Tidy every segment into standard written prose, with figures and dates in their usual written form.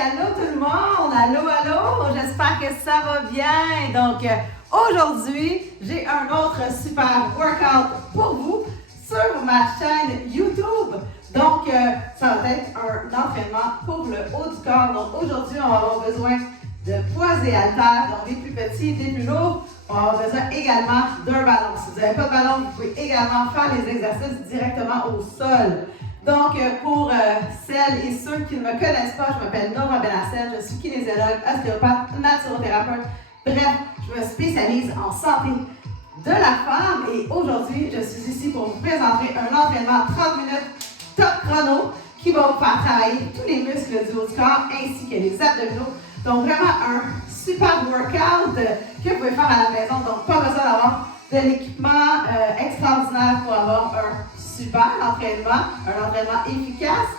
allô tout le monde! Allô, allô! J'espère que ça va bien! Donc, aujourd'hui, j'ai un autre super workout pour vous sur ma chaîne YouTube. Donc, ça va être un entraînement pour le haut du corps. Donc, aujourd'hui, on va avoir besoin de poids et haltères, donc des plus petits, des plus lourds. On va avoir besoin également d'un ballon. Si vous n'avez pas de ballon, vous pouvez également faire les exercices directement au sol. Donc, pour celles et ceux qui ne me connaissent pas, je m'appelle Nora Benassel, je suis kinésiologue, ostéopathe, naturopérapeute. Bref, je me spécialise en santé de la femme et aujourd'hui, je suis ici pour vous présenter un entraînement 30 minutes top chrono qui va vous faire travailler tous les muscles du haut du corps ainsi que les abdominaux. Donc, vraiment un super workout que vous pouvez faire à la maison. Donc, pas besoin d'avoir de l'équipement extraordinaire pour avoir un super entraînement, un entraînement efficace.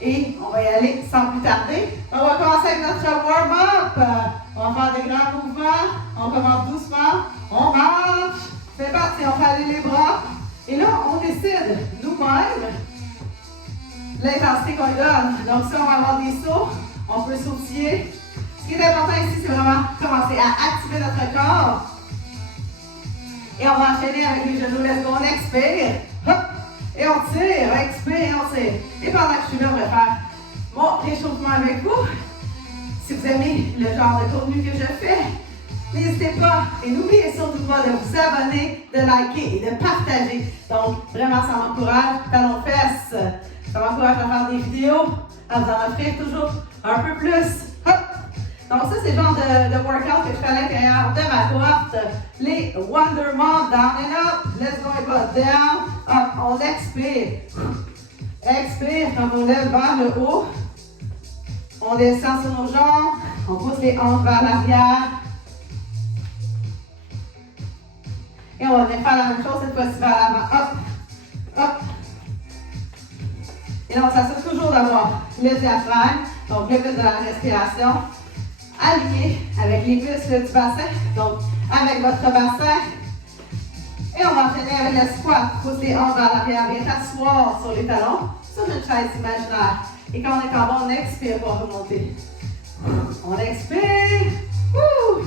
Et on va y aller sans plus tarder. On va commencer avec notre warm-up. On va faire des grands mouvements. On commence doucement. On marche. C'est parti, on fait aller les bras. Et là, on décide nous-mêmes l'intensité qu'on lui donne. Donc, si on va avoir des sauts, on peut sautiller. Ce qui est important ici, c'est vraiment commencer à activer notre corps. Et on va enchaîner avec les genoux. Let's go, on expire. Hop. Et on tire, on expire et on tire. Et pendant que je suis là, je vais faire mon réchauffement avec vous. Si vous aimez le genre de contenu que je fais, n'hésitez pas et n'oubliez surtout pas de vous abonner, de liker et de partager. Donc, vraiment, ça m'encourage. Talons fesses. Ça m'encourage à faire des vidéos, à vous en offrir toujours un peu plus. Hop. Donc ça, c'est le genre de workout que je fais à l'intérieur de ma cohorte. Les Wonder Mom, down and up. Let's go, et pas down. Up, on expire. Expire, quand on lève vers le haut. On descend sur nos jambes. On pousse les hanches vers l'arrière. Et on va venir faire la même chose cette fois-ci vers l'avant. Hop, hop. Et là, on s'assure toujours d'avoir le diaphragme, donc le muscle de la respiration, aligné avec les muscles du bassin, donc avec votre bassin. Et on va enchaîner avec le squat. Pousse les hanches vers l'arrière, bien t'asseoir sur les talons, sur une chaise imaginaire. Et quand on est en bas, on expire pour remonter. On expire. Ouh.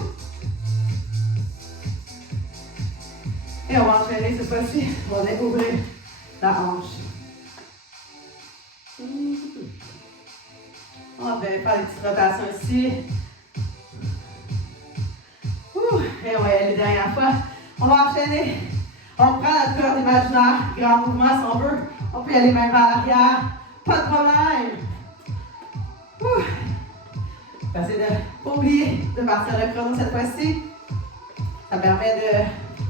Et on va enchaîner cette fois-ci. On va ouvrir la hanche. On va faire des petites rotations ici. Et on va y aller dernière fois. On va enchaîner. On prend notre corde imaginaire. Grand mouvement si on veut. On peut y aller même vers l'arrière. Pas de problème. Essayez de ne pas oublier de partir le chrono cette fois-ci. Ça permet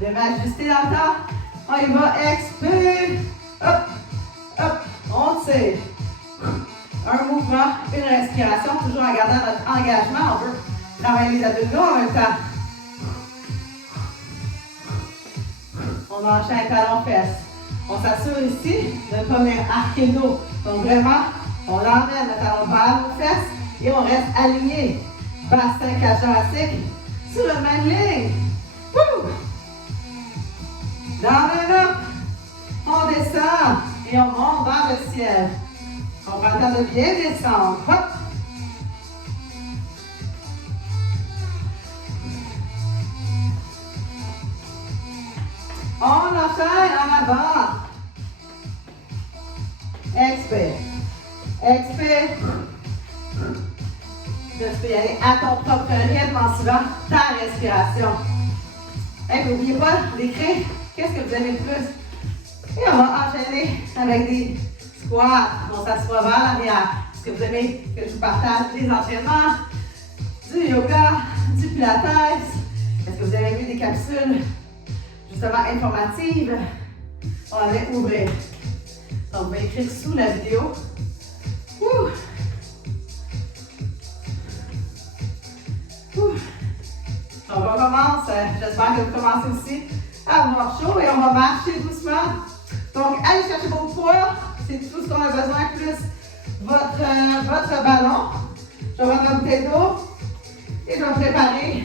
de m'ajuster dans le temps. On y va. Expire. Hop. Hop. On tire. Un mouvement, une respiration, toujours en gardant notre engagement. On veut travailler les abdominaux en même temps. On enchaîne talons-fesses. On s'assure ici de ne pas venir arquer le dos. Donc vraiment, on emmène le talon vers nos fesses et on reste aligné. Bassin, cage thoracique sur la même ligne. Woo! Down and up. On descend et on monte vers le ciel. On va attendre de bien descendre. Hop. On enchaîne en avant. Expire. Expire. Tu peux y aller à ton propre rythme en suivant ta respiration. Et n'oubliez pas d'écrire qu'est-ce que vous aimez le plus. Et on va enchaîner avec des squats. On s'assoit vers l'arrière. Est-ce que vous aimez que je vous partage des entraînements, du yoga, du pilates? Est-ce que vous avez vu des capsules justement informatives? On va venir ouvrir. Donc, on va écrire sous la vidéo. Ouh. Ouh. Donc, on commence. J'espère que vous commencez aussi à avoir chaud et on va marcher doucement. Donc, allez chercher vos poids. C'est tout ce qu'on a besoin, plus votre ballon. Je vais prendre une bouteille d'eau et je vais me préparer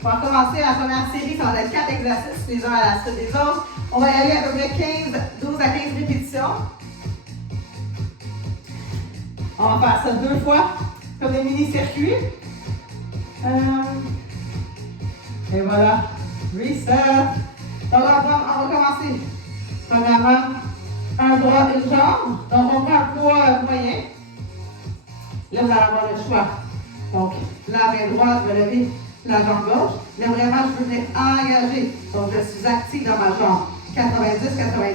pour commencer la première série. Ça va être 4 exercices les uns à la suite des autres. On va y aller à peu près 12 à 15 répétitions. On va faire ça 2 fois comme des mini-circuits. Et voilà. Reset. Donc, on va commencer. Premièrement, un bras, une jambe. Donc, on prend un poids moyen. Là, vous allez avoir le choix. Donc, la main droite va lever la jambe gauche. Là, vraiment, je veux venir engager. Donc, je suis active dans ma jambe. 90-90.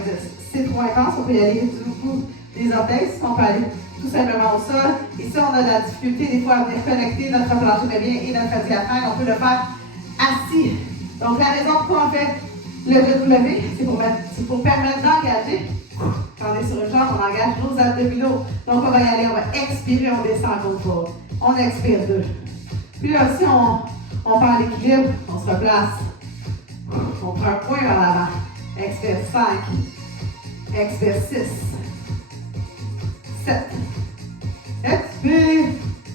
C'est trop intense. On peut y aller du bout des orteils. Si on peut aller tout simplement au sol. Ici, on a de la difficulté des fois à venir connecter notre plancher pelvien et notre diaphragme. On peut le faire assis. Donc, la raison pourquoi on fait le genou levé, c'est pour permettre d'engager. Quand on est sur une jambe, on engage nos abdominaux. Donc, on va y aller, on va expirer, on descend en contrôle. On expire 2. Puis là, si on perd l'équilibre, on se replace. On prend un point vers l'avant. Expire 5. Expire 6. 7. Expire.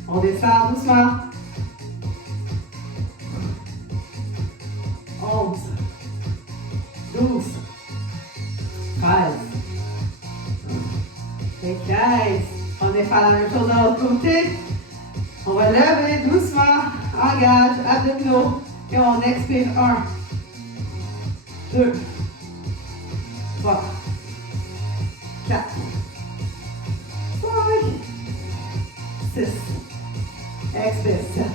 On descend doucement. 11. 12. 13. Et 15. On est faire la même chose de l'autre côté. On va lever doucement. Engage, abdominaux. Et on expire 1. 2. 3. 4. 5. 6. Expire 7.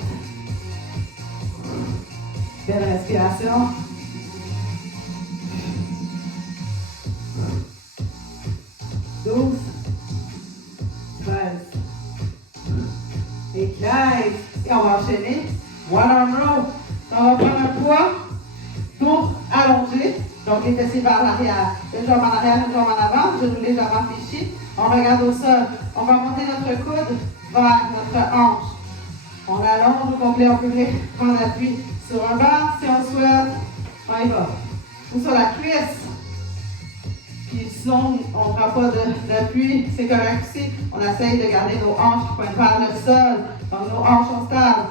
Belle respiration. 12, 13 et 15. Et on va enchaîner. One arm row. On va prendre un poids. Dos allongé. Donc les fessiers vers l'arrière. Une jambe en arrière, une jambe en avant. Genoux légèrement fléchis. On regarde au sol. On va monter notre coude vers notre hanche. On allonge au complet. On peut venir prendre appui sur un banc si on souhaite. On y va. Ou sur la cuisse. Puis sinon, on ne prend pas d'appui, c'est correct aussi. On essaye de garder nos hanches qui pointent vers le sol. Donc nos hanches sont stables.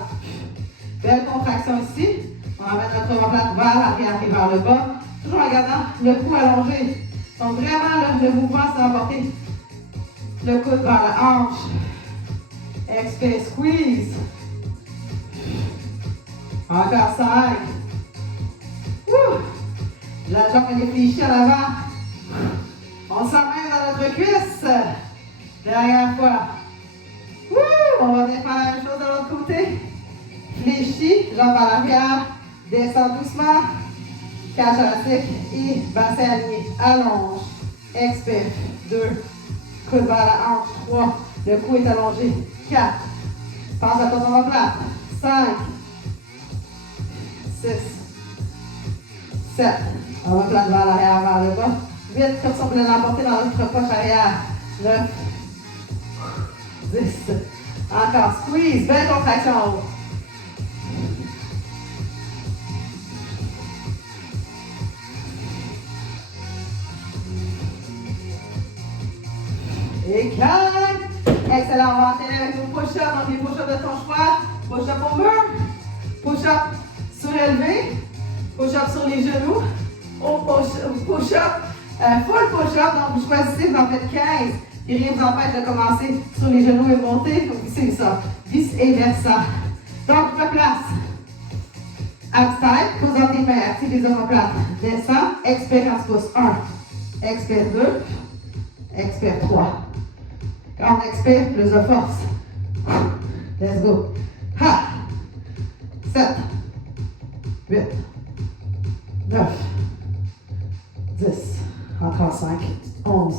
Belle contraction ici. On ramène notre omoplate vers l'arrière et vers le bas. Toujours en gardant le cou allongé. Donc vraiment, le mouvement, c'est d'emporter le coude vers la hanche. Expire, squeeze. Encore 5. La jambe est fléchie en avant. On s'emmène dans notre cuisse. Dernière fois. On va venir faire la même chose de l'autre côté. Fléchi, jambe à l'arrière. Descend doucement. Cage thoracique et bassin aligné. Allonge. Expire. 2. Coude vers la hanche. 3. Le cou est allongé. 4. Pense à ton omoplate. 5. 6. 7. Omoplate vers l'arrière, vers le bas. 8, comme si on voulait l'emporter dans notre poche arrière. 9, 10. Encore, squeeze, belle contraction en haut. Et calme. Excellent, on va enchaîner avec nos push-ups. Donc les push-ups de ton choix. Push-up au mur. Push-up surélevé. Push-up sur les genoux. Push-up. Full push-up, donc vous choisissez, vous en faites 15. Et rien ne vous empêche de commencer sur les genoux et monter. Donc c'est ça. Vice et versa. Donc je me place. Abstyle, pose dans tes mains, active les omoplates. Descends, expire quand tu pousses. 1. Expire 2. Expire 3. Quand on expire, plus de force. Let's go. Ha! 7. 8. 9. 10. Encore 5. 11.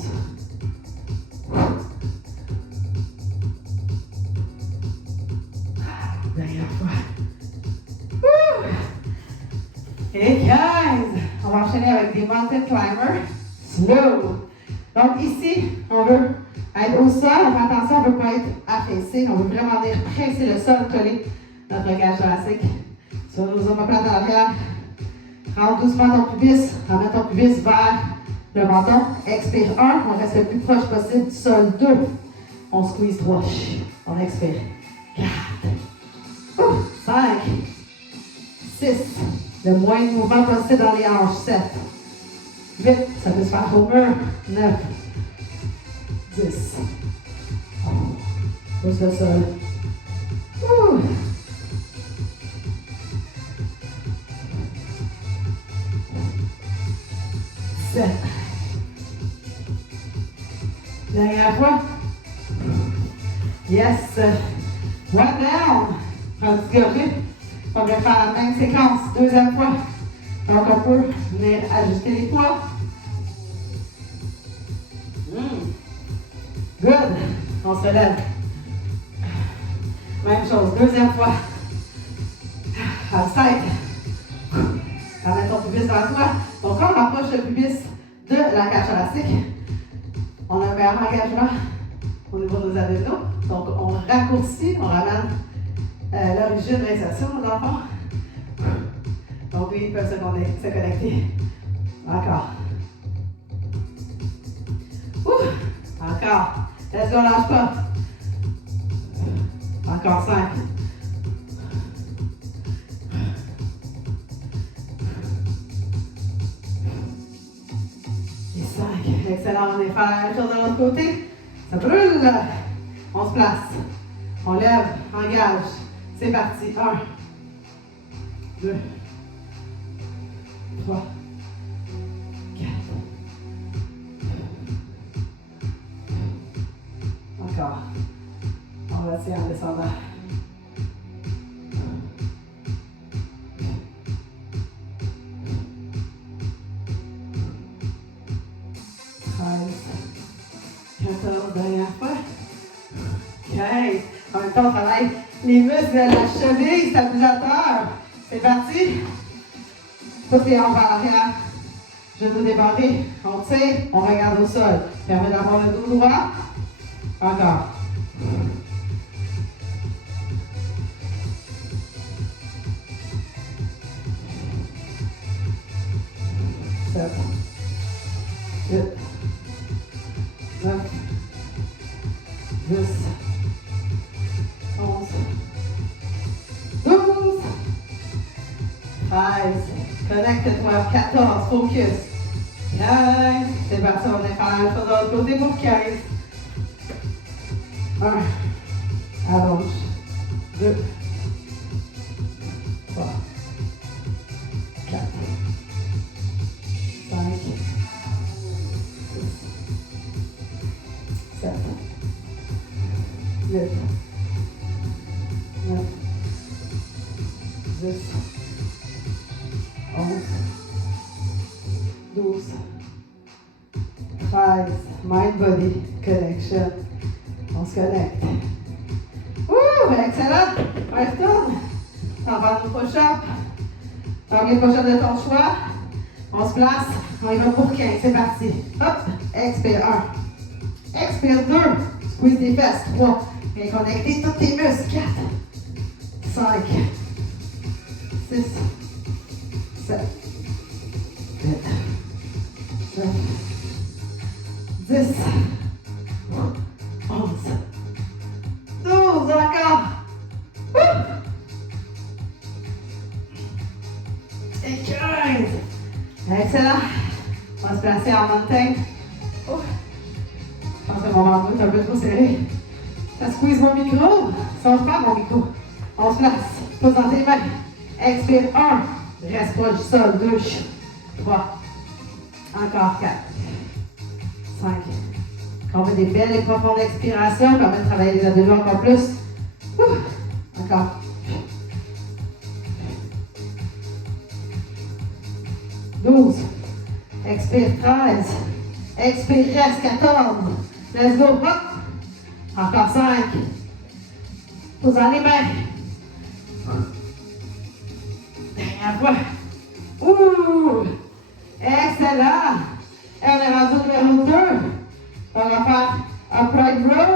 Dernière fois. Et 15. On va enchaîner avec des mountain climbers. Slow. Donc ici, on veut être au sol. On fait attention, on ne veut pas être affaissé. On veut vraiment venir presser le sol, coller notre cage thoracique sur nos omoplates à l'arrière. Rentre doucement ton pubis. Ramène ton pubis vers le menton. Expire 1. On reste le plus proche possible du sol. 2. On squeeze 3. On expire. 4. 5. 6. Le moins de mouvement possible dans les hanches. 7. 8. Ça peut se faire au mur. 9. 10. Pousse le sol. Dernière fois. Yes. One down. Prends une petite gorgée. On va faire la même séquence. Deuxième fois. Donc, on peut venir ajuster les poids. Good. On se relève. Même chose. Deuxième fois. Outside. Ramène ton pubis vers toi. Donc, quand on rapproche le pubis de la cage thoracique, on a un meilleur engagement au niveau de nos abdominaux. Donc, on raccourcit, on ramène l'origine de l'insertion de l'enfant. Donc, ils peuvent se connecter. Encore. Encore. Let's go, lâche pas. Encore 5. Et 5. Excellent. On est faire la même chose de l'autre côté. Ça brûle. On se place. On lève. Engage. C'est parti. 1, 2, 3, 4. Encore. On va tirer en descendant. 14, dernière fois. 15. En même temps, on travaille les muscles de la cheville, stabilisateur. C'est parti. Toutes les hanches vers l'arrière. Genoux débarrés. On tire, on regarde au sol. Permet d'avoir le dos droit. Encore. Sept. 8. 9. 10. 11. 12. 13. Connecte-toi. 14. Focus. 15. C'est parti, on est faire la même chose de l'autre côté pour 15. 1. Allonge. 2. 3. 4. 5. 7. 8. 9. 10. 11. 12. 13. Mind-body connection. On se connecte. Ouh, excellent. On retourne. On va nos push-ups. Donc, les push-ups de ton choix. On se place. On y va pour 15. C'est parti. Hop. Expire 1. Expire 2. Squeeze tes fesses. 3. Viens connecter tous tes muscles. 4. 5. 6. 7. 8. 9. 10. 11. 12. Encore. Et 15. Excellent. On va se placer en montagne. Je pense que mon ventre est un peu trop serré. Ça squeeze mon micro. Ça pas mon micro. On se place. Pose dans tes mains. Expire 1. Reste proche du sol. 2. 3. Encore 4. 5. On fait des belles et profondes expirations. Ça permet de travailler les abdominaux encore plus. Encore. 12. Expire 13. Expire, reste 14. Let's go. Hop. Encore 5. Pose dans les mains. Dernière fois. Excellent. Et on est rendu au numéro 2. On va faire upright row.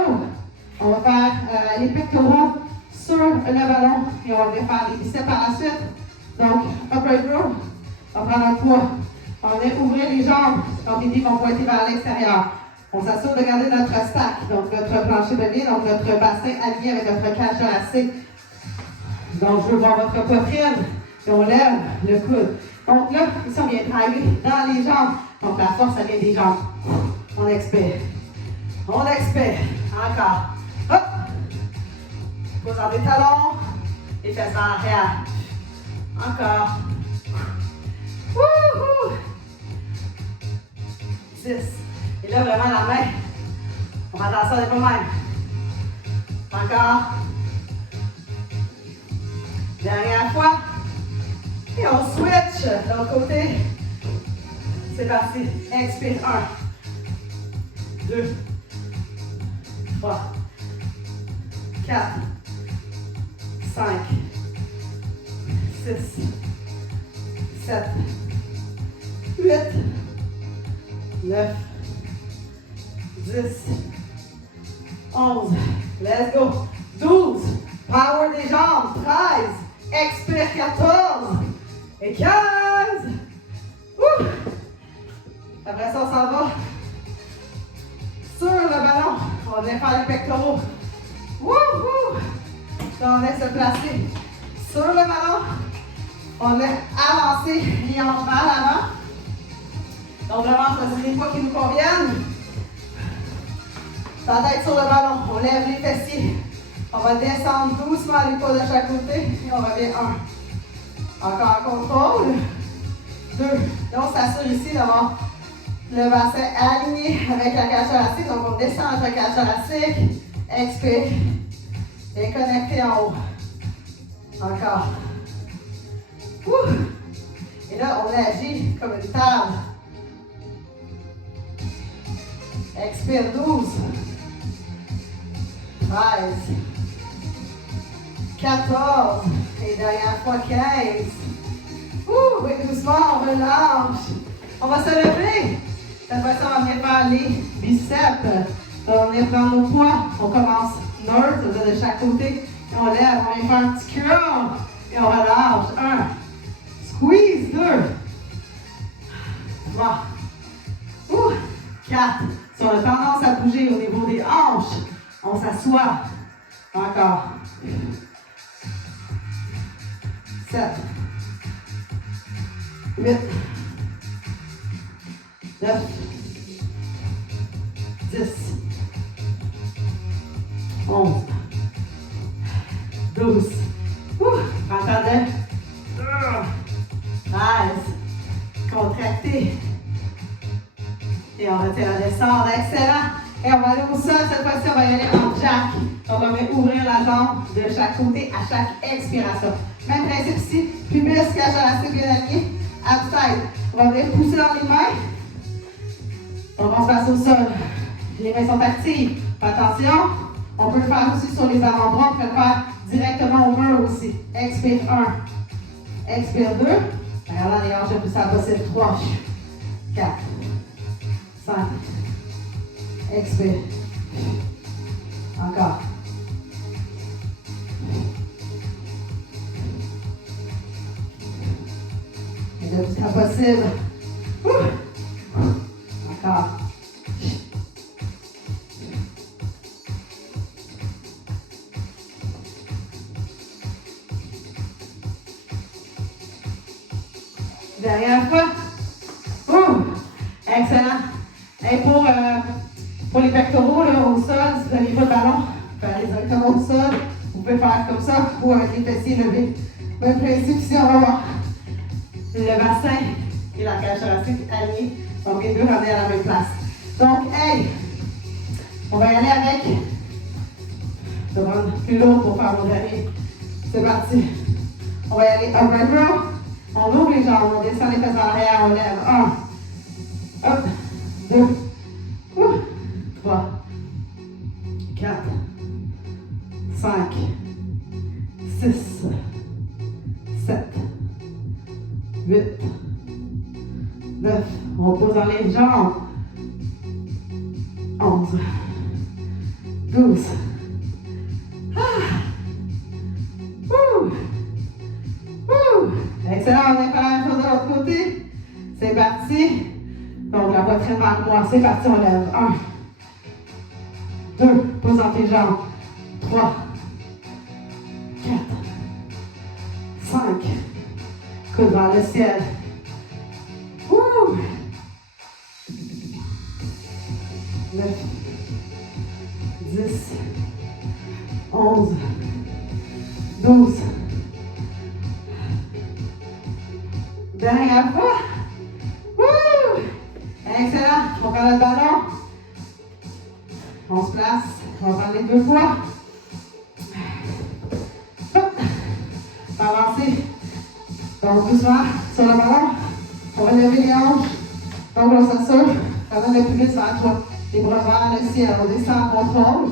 On va faire les pectoraux sur le ballon. Et on va faire les biceps par la suite. Donc, upright row. On va prendre un poids. On vient ouvrir les jambes. Donc, les pieds vont pointer vers l'extérieur. On s'assure de garder notre stack, donc notre plancher belly, donc notre bassin aligné avec notre cage thoracique. Donc, je veux voir votre poitrine. Et on lève le coude. Donc là, ici, on vient travailler dans les jambes. Donc, la force, ça vient des jambes. On expire. On expire. Encore. Hop. Pose dans des talons. Les fesses en arrière. Encore. Wouhou! 6. Et là, vraiment, la main On va danser avec nous-mêmes. Encore. Dernière fois. Et on switch de l'autre côté. C'est parti. Expire. 1, 2, 3, 4, 5, 6, 7, 8, 9, 10, 11. Let's go. 12. Power des jambes. 13. Expire. 14. Et 15. Ouh. Après ça, on s'en va sur le ballon. On vient faire les pectoraux. Wouhou! On vient se placer sur le ballon. On vient avancer les hanches vers l'avant. Donc vraiment, choisir les poids qui nous conviennent. La tête sur le ballon. On lève les fessiers. On va descendre doucement les poids de chaque côté. Et on revient 1. Encore en contrôle. 2. Et on s'assure ici d'avoir le bassin aligné avec la cage thoracique. Donc on descend avec la cage thoracique. Expire. Et connecté en haut. Encore. Ouh. Et là, on agit comme une table. Expire. 12. 13. 14. Et dernière fois 15. Ouh, oui, doucement, on relâche. On va se lever. Cette fois-ci, on va venir faire les biceps. On va venir prendre nos poids. On commence neutre de chaque côté. Et on lève. On vient faire un petit curl. Et on relâche. 1. Squeeze. 2. 3. 4. Si on a tendance à bouger au niveau des hanches, on s'assoit. Encore. 7. 8. 9. 10. 11. 12. Entendez? 13. Contracté. Et on retire la descente. Excellent. Et on va aller au sol. Cette fois-ci, on va y aller en jack. On va même ouvrir la jambe de chaque côté à chaque expiration. Même principe ici. Pubis, cage thoracique bien aligné. Outside. On va venir pousser dans les mains. Donc on se passe au sol. Les mains sont actives. Attention. On peut le faire aussi sur les avant-bras. On peut le faire directement au mur aussi. Expire 1. Expire 2. Regardez les hanches le plus possible. 3. 4. 5. Expire. Encore. Et le plus possible. Encore. Dernière fois. Excellent. Et pour les pectoraux là, au sol, si vous n'avez pas de ballon, vous pouvez aller directement au sol. Vous pouvez faire comme ça ou avec les fessiers levés. Même principe ici, on va voir le bassin et la cage thoracique alignés. Donc les deux ramenés à la même place. Donc, hey, on va y aller avec. Je vais prendre plus lourd pour faire mon dernier. C'est parti. On va y aller upright row. On ouvre les jambes, on descend les fesses en arrière, on lève. 1. Hop. 2. 3. 4. 5. 6. 7. 8. 9. On pose dans les jambes. 11. 12. Excellent, on vient faire la même chose de l'autre côté. C'est parti. Donc la poitrine vers moi. C'est parti, on lève. 1. 2. Pose dans tes jambes. 3. 4. 5. Coude vers le ciel. 9. 10. 11. 12. Dernière fois. Excellent. On prend le ballon. On se 2 fois. Hop. On va avancer. Donc, doucement, sur le ballon. On va lever les hanches. Donc, on s'assure. On donne le plus vite vers toi. Les bras vers le ciel. On descend en contrôle.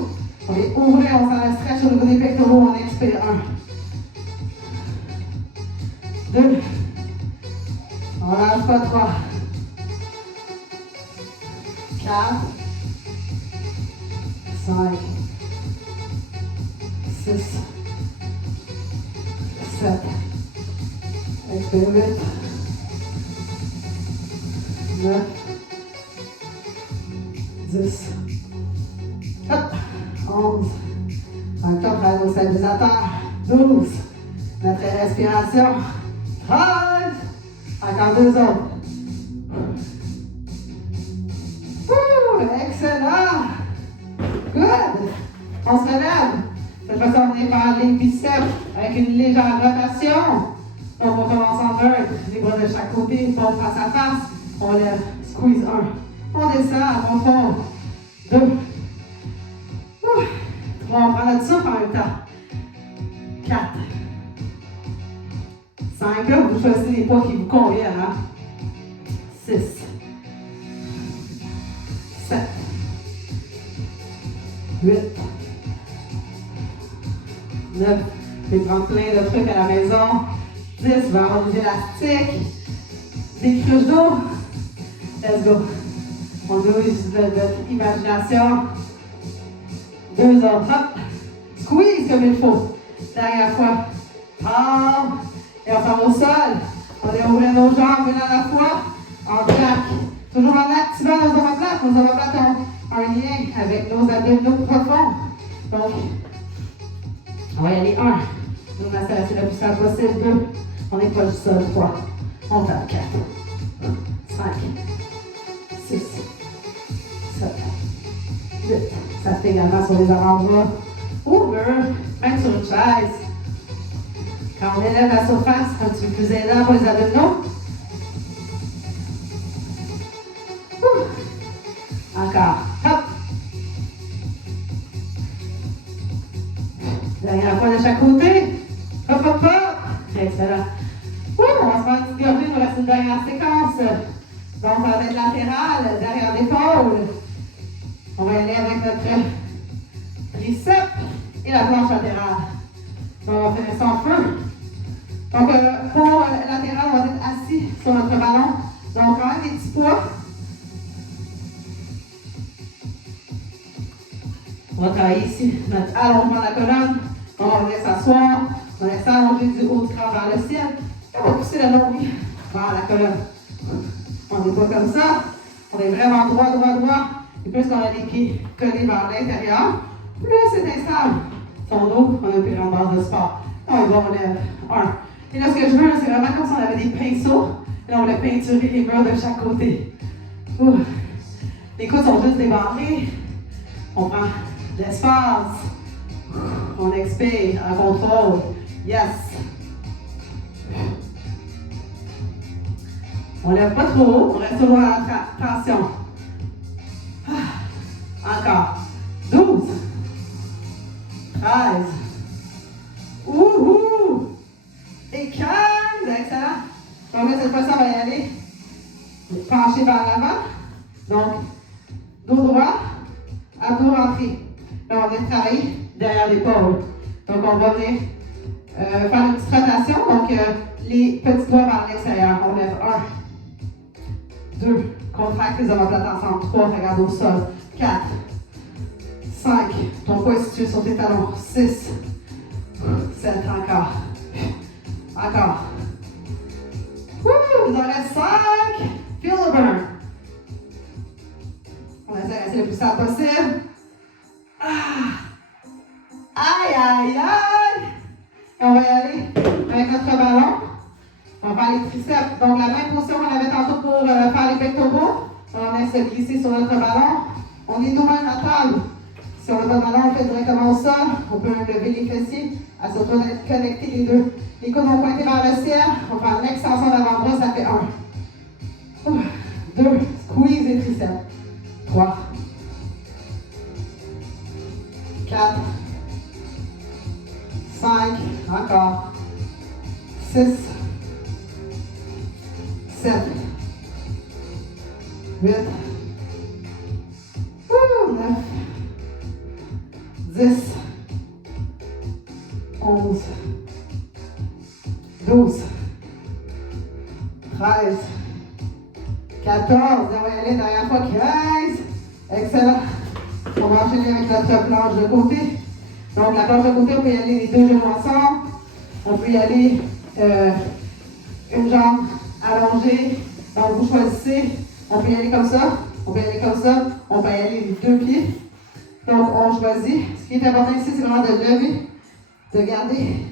On va ouvrir, on s'en stretch au niveau des pectoraux. On expire. 1. 2. On lâche pas. 3. 4. 5. 6. 7. Expire 8. 9. 10. Hop. 11. Encore près au stabilisateur. 12. Notre respiration. 13. Encore 2 autres. Excellent. Good. On se relève. Cette fois-ci, on est par les biceps avec une légère rotation. Donc, on commence en vert. Les bras de chaque côté, paume face à face. On lève. Squeeze 1. On descend à confort. 2. 3. On prend notre souffle en même temps. 4. 5. Là, vous choisissez les poids qui vous conviennent. 6. 7. 8. 9. Je vais prendre plein de trucs à la maison. 10. Je vais avoir des élastiques. Des cruches d'eau. Let's go. On use de imagination. 2 autres. Hop. Squeeze comme il faut. Dernière fois. Palme. Et on s'en va au sol. On va ouvrir nos jambes une à la fois. En claque. Toujours en activant nos omoplates. Nos omoplates ont un lien avec nos abdominaux profonds. Donc, on va y aller. 1. Nous masser le plus simple possible. 2. On est proche du sol. 3. On tape. 4. 5. 6. 7. 8. Ça se fait également sur les avant-bras. Ou même sur une chaise. Quand on élève la surface, un petit peu plus aidant pour les abdominaux. Encore. Hop. Dernière fois de chaque côté. Hop, hop, hop. Excellent. On va se faire une petite gorgée pour la dernière séquence. Donc, ça va être latéral, derrière l'épaule. On va y aller avec notre triceps et la planche latérale. Donc, on va faire ça en feu. Donc, pour latéral, on va être assis sur notre ballon. Donc, quand même des petits poids. On va travailler ici notre allongement de la colonne. On va venir s'asseoir. On va laisser allonger du haut du crâne vers le ciel. Et on va pousser le nombril vers la colonne. On n'est pas comme ça. On est vraiment droit, droit, droit. Et plus qu'on a les pieds collés vers l'intérieur, plus c'est instable. Son dos, on a une plus grande base de sport. On va, on lève. 1. Et là, ce que je veux, c'est vraiment comme si on avait des pinceaux. Et là, on va peinturer les murs de chaque côté. Ouh. Les coudes sont juste débarrés. On prend l'espace. On expire en contrôle. Yes. On ne lève pas trop haut. On reste toujours dans la tension. Encore. 12. 13. Ouhou. Et 15. Excellent. Donc là, cette fois-ci, on va y aller. Pencher vers l'avant. Donc, dos droit. Abdos rentrés. Là, on vient travailler derrière l'épaule. Donc, on va venir faire une petite rotation. Donc, les petits doigts vers l'extérieur. On lève 1. 2. Contracte les omoplates ensemble. 3. Regarde au sol. 4. 5. Ton poids est situé sur tes talons. 6. 7. Encore. Encore. Il en reste 5. Feel the burn. On essaie de rester le plus stable possible. Aïe, aïe, aïe. Et on va y aller avec notre ballon. On va faire les triceps. Donc, la même position qu'on avait tantôt pour faire les pectoraux. On va se glisser sur notre ballon. On est nous-mêmes à table. Si on n'a pas de ballon, on le fait directement au sol. On peut lever les fessiers. Assure-toi d'être connecté les deux. Les coudes vont pointer vers le ciel. On va faire l'extension d'avant-bras. Ça fait 1. 2. Squeeze les triceps. 3. 4. 5, encore. 6, 7, 8, 9, 10, 11, 12, 13, 14, on va y aller, dernière fois, 15, excellent. On va enchaîner avec notre planche de côté. Donc la planche de côté, on peut y aller les deux genoux ensemble. On peut y aller une jambe allongée. Donc vous choisissez, on peut y aller comme ça, on peut y aller comme ça, on peut y aller les deux pieds. Donc on choisit. Ce qui est important ici, c'est vraiment de lever, de garder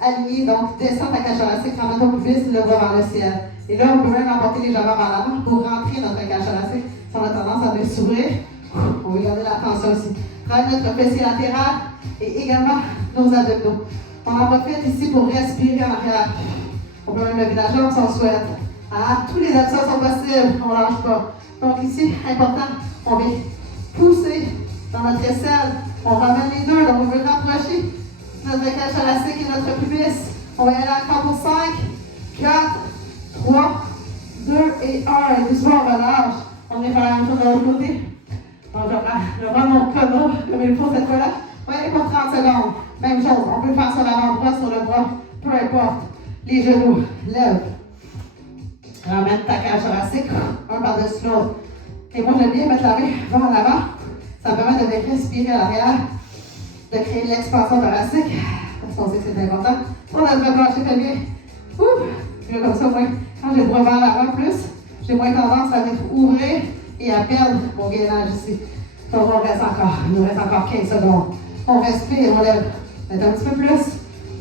aligné. Donc descendre ta cage thoracique, ramène ton pubis, le bras vers le ciel. Et là, on peut même emporter les jambes vers l'avant pour rentrer notre cage thoracique. Si on a tendance à bien s'ouvrir, on va garder la tension ici. Travaille notre fessier latéral et également nos abdominaux. On en profite ici pour respirer en arrière. On peut même lever la jambe si on souhaite. Ah, tous les absents sont possibles, on ne lâche pas. Donc ici, important, on vient pousser dans notre aisselle. On ramène les deux, donc on veut rapprocher notre cage thoracique et notre pubis. On va y aller encore pour 5, 4, 3, 2 et 1. Et doucement, on relâche. On vient faire la même chose de l'autre côté. Donc je prends mon cono comme il faut cette fois-là. On va y aller pour 30 secondes. Même chose, on peut le faire sur l'avant-bras, sur le bras, peu importe. Les genoux, lève. Ramène ta cage thoracique, un par-dessus l'autre. Et moi, j'aime bien mettre la main vers l'avant. Ça permet de respirer à l'arrière, de créer l'expansion thoracique. Parce qu'on sait que c'est important. Pour notre plancher pelvien. Puis là, comme ça, moi, quand j'ai le bras vers l'avant plus, j'ai moins tendance à ouvrir et à perdre mon gainage ici. Donc, on reste encore. Il nous reste encore 15 secondes. On respire, on lève. Faites un petit peu plus.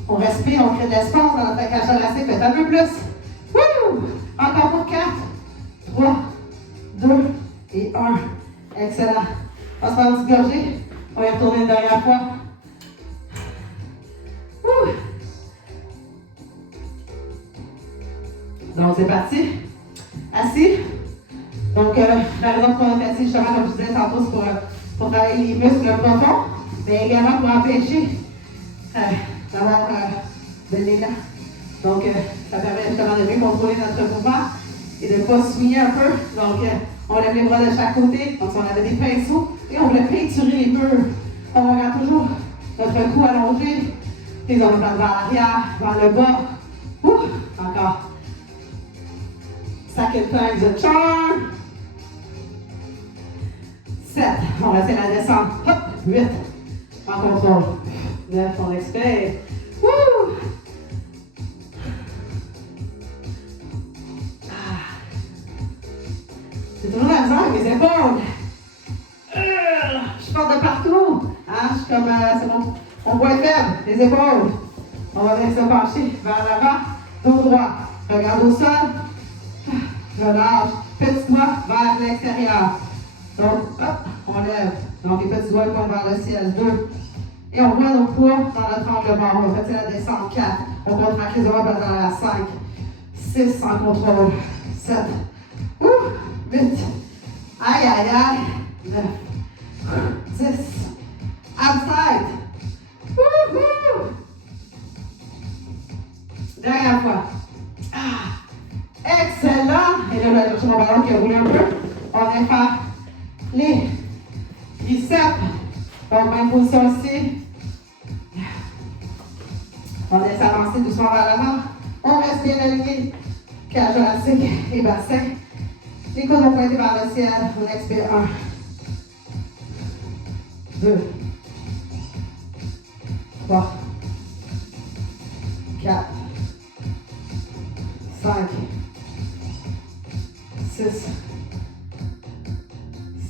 On respire, on crée de l'espace dans notre cage thoracique. Faites un peu plus. Wouh! Encore pour 4, 3, 2 et 1. Excellent. On va se faire une petite gorgée. On va y retourner une dernière fois. Ouh. Donc, c'est parti. Assis. Donc, la raison pour on est assis, justement, comme je disais tantôt, c'est pour travailler les muscles profonds, mais également pour empêcher d'avoir de l'élan. Donc, ça permet justement de mieux contrôler notre mouvement et de ne pas swinguer un peu. Donc, on lève les bras de chaque côté. Donc, si on avait des pinceaux, et on voulait peinturer les murs. On regarde toujours notre cou allongé, les omoplates vers l'arrière, vers le bas. Encore. Second time the charm. 7. On va faire la descente. Hop. 8. En contrôle. 9. On expire. Wouh! C'est toujours la misère avec mes épaules. Je porte de partout. Hein? Je suis comme, c'est mon point faible, les épaules. On va venir se pencher vers l'avant, dos droit. Regarde au sol. Relâche. Petit doigt vers l'extérieur. Donc, hop, on lève. Donc, les petits doigts pointent vers le ciel. 2. Et on voit nos poids dans notre angle mort. On va faire la descente. 4. On compte tranquillement vers la 5. 6 en contrôle. 7. 8. Aïe, aïe, aïe. 9. 10. Outside. Wouhou! Dernière fois. Excellent. Et là, je vais chercher mon ballon qui a roulé un peu. On va faire les triceps. Donc, même position ici. On laisse avancer doucement vers l'avant. On reste bien aligné. Cage thoracique et bassin. Les coudes vont pointer vers le ciel. On expire. 1, 2, 3, 4, 5, 6,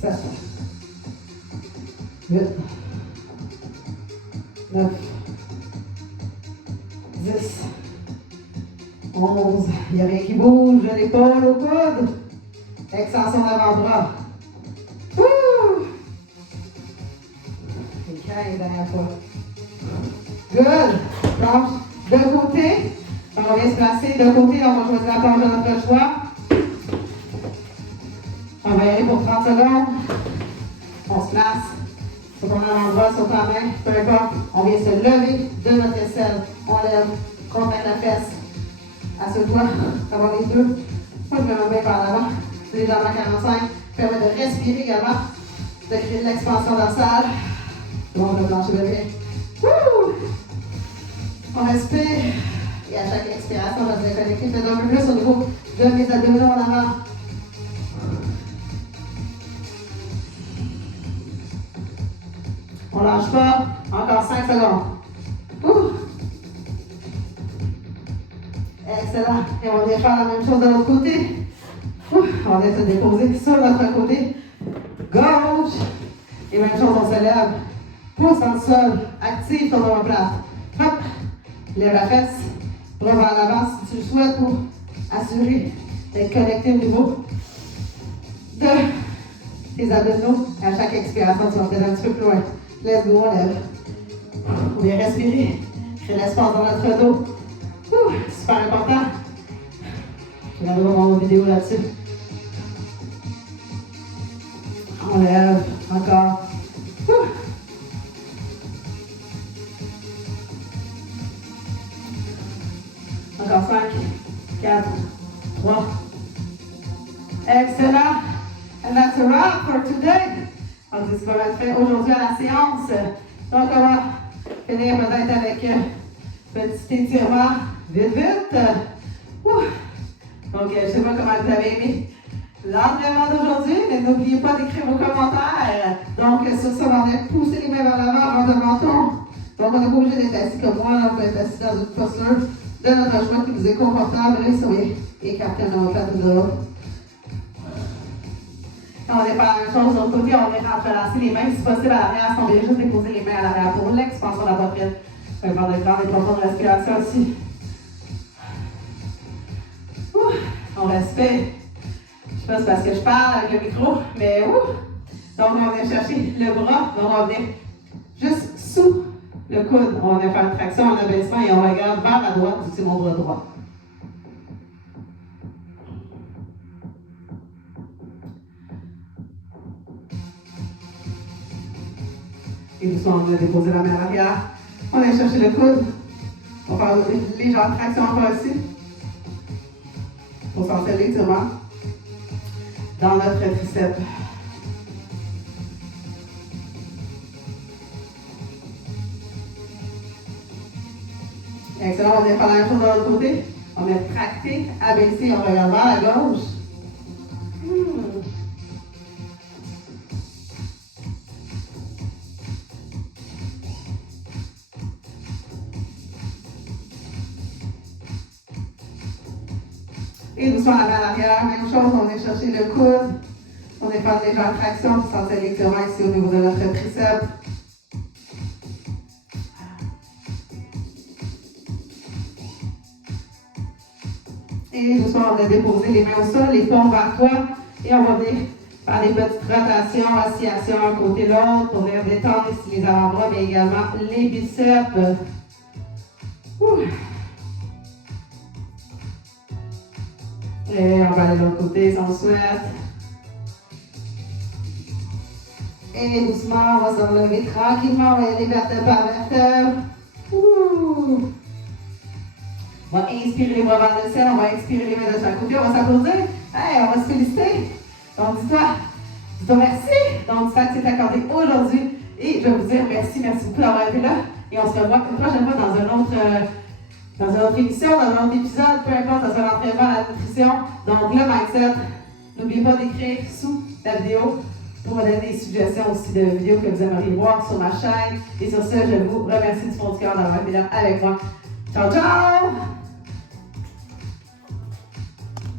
7, 8, 9, 10, 11. Il n'y a rien qui bouge. L'épaule au coude. Extension d'avant-bras. Et 15 dernière fois. Good. Planche de côté. Donc, on vient se placer de côté. Donc, on va choisir la planche de notre choix. On va y aller pour 30 secondes. On se place. Sur ton avant-bras, sur ta main. Peu importe. On vient se lever de notre l'aisselle. On lève, contre la fesse. Assure-toi d'avoir les deux. Moi, je me mets bien par l'avant. Légèrement 45. Permet de respirer également. De créer de l'expansion dorsale. Bon, le plancher va bien. Wouh! On respire. Et à chaque expiration, je vais connecter peut-être un peu plus au niveau de mes abdominaux en avant. On ne lâche pas. Encore 5 secondes. Ouh. Excellent. Et on vient faire la même chose de l'autre côté. Ouh. On vient se déposer sur notre côté gauche. Et même chose, on se lève. Pouce dans le sol. Active ton omoplate. Hop. Lève la fesse. Bras vers l'avant si tu le souhaites pour assurer d'être connecté au niveau de tes abdominaux. À chaque expiration, tu vas peut-être un petit peu plus loin. Let's go, on lève. On vient respirer. Crée l'espace dans notre dos. Ouh, super important. Regardez mon vidéo là-dessus. On lève. Encore. Ouh. Encore 5, 4, 3. Excellent. And that's a wrap for today. On dit ce qu'on va faire aujourd'hui à la séance. Donc, on va finir peut-être avec un petit étirement vite, vite. Ouh. Donc, je ne sais pas comment vous avez aimé l'entraînement d'aujourd'hui, mais n'oubliez pas d'écrire vos commentaires. Donc, sur ça, on va pousser les mains vers l'avant, vers le menton. Donc, on n'est pas obligé d'être assis comme moi, on peut être assis dans une posture de notre choix qui nous est confortable. Là, si on est écarté en avant de l'autre. On est faire la même chose de l'autre côté, on est entrelacer les mains, si possible à l'arrière, si on vient juste déposer les mains à l'arrière pour l'expansion de la poitrine. On va faire de grandes et profondes respirations aussi. Ouh, on respire. Je sais pas si c'est parce que je parle avec le micro, mais ouh! Donc on vient chercher le bras, donc on va venir juste sous le coude. On va faire une traction en abaissement et on regarde vers la droite, c'est mon bras droit. Et doucement, on va déposer la main à l'arrière. On vient chercher le coude. On va faire une légère traction encore ici. Pour sentir l'étirement dans notre triceps. Excellent, on vient faire la même chose de l'autre côté. On vient tracter, abaisser, on regarde vers la gauche. Et doucement la main à l'arrière, même chose, on vient chercher le coude. On vient faire une légère traction pour sentir l'étirement ici au niveau de notre triceps. Et doucement, on va déposer les mains au sol, les paumes vers toi. Et on va venir faire des petites rotations, oscillations un côté l'autre pour venir détendre ici les avant-bras, mais également les biceps. Ouh. Et on va aller de l'autre côté si on le souhaite. Et doucement, on va se relever tranquillement, on va y aller vertèbre par vertèbre. Ouh. On va inspirer les bras vers le ciel, on va expirer les mains de chaque côté, on va s'applaudir. Hey, on va se féliciter. Donc dis-toi merci. Donc ça t'est accordé aujourd'hui. Et je vais vous dire merci beaucoup d'avoir été là. Et on se revoit une prochaine fois dans une autre émission, dans un autre épisode, peu importe, ça sera l'entraînement à la nutrition. Donc le mindset, n'oubliez pas d'écrire sous la vidéo pour me donner des suggestions aussi de vidéos que vous aimeriez voir sur ma chaîne. Et sur ce, je vous remercie du fond du cœur d'avoir été là avec moi. Ciao, ciao!